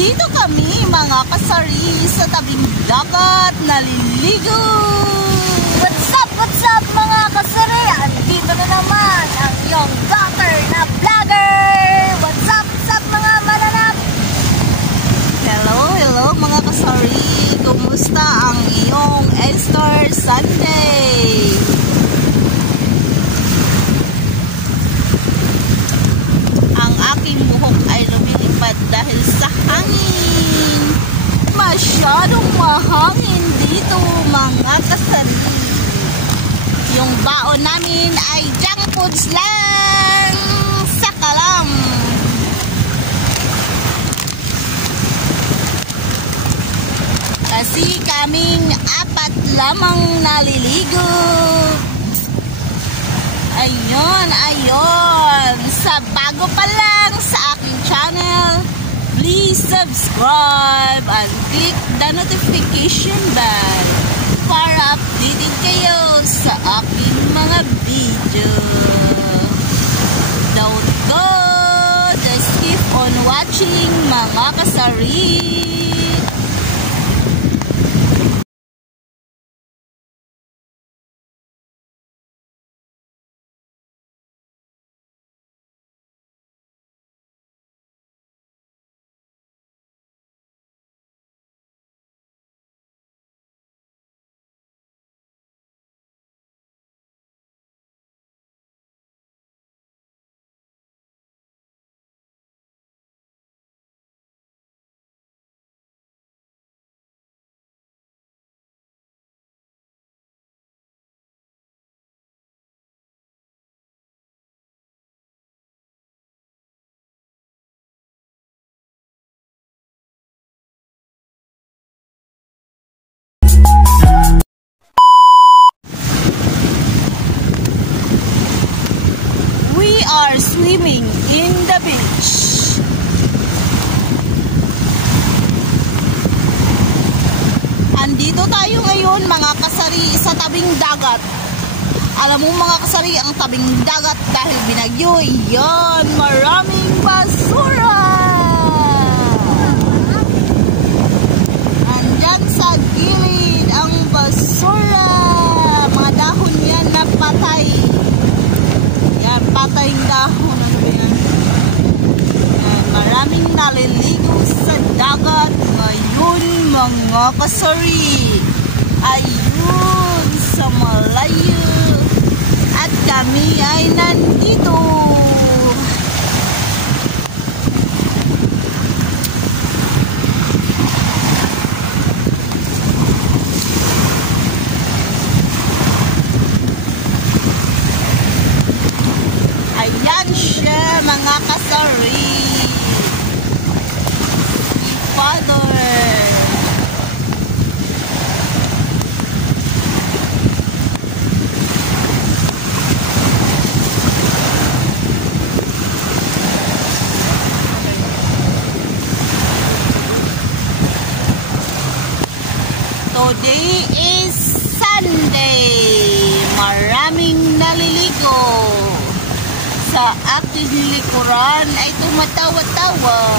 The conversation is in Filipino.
Andito kami mga kasari sa tabing dagat, naliligo. What's up mga kasari? Andito na naman ang iyong daughter na vlogger. What's up mga mananap? Hello mga kasari. Kumusta ang iyong Easter Sunday? Ang aking buhok ay lumilipad dahil sa hangin. Masyadong mahangin dito mga kasari. Yung baon namin ay junk foods lang sa kalam. Kasi kaming apat lamang naliligo. Ayun. Sa bago pa lang sa aking channel, please subscribe and click the notification bell para updated kayo sa aking mga video. Don't go, just keep on watching mga kasari. We are swimming in the beach. Andito tayo ngayon mga kasari sa tabing dagat. Alam mo mga kasari, ang tabing dagat dahil binagyo, yan, maraming basura. Andyan sa gilid ang basura. Mga dahon yan na patay. Yan, pataying dahon. Ano ba yan? Yan, maraming naliligo sa dagat ngayon mga kasari. Ayun, sa malayo. At kami ay nandito. Ayan siya mga kasari. Father. Today is Sunday. Maraming naliligo. Sa aking likuran ay tumatawa-tawa.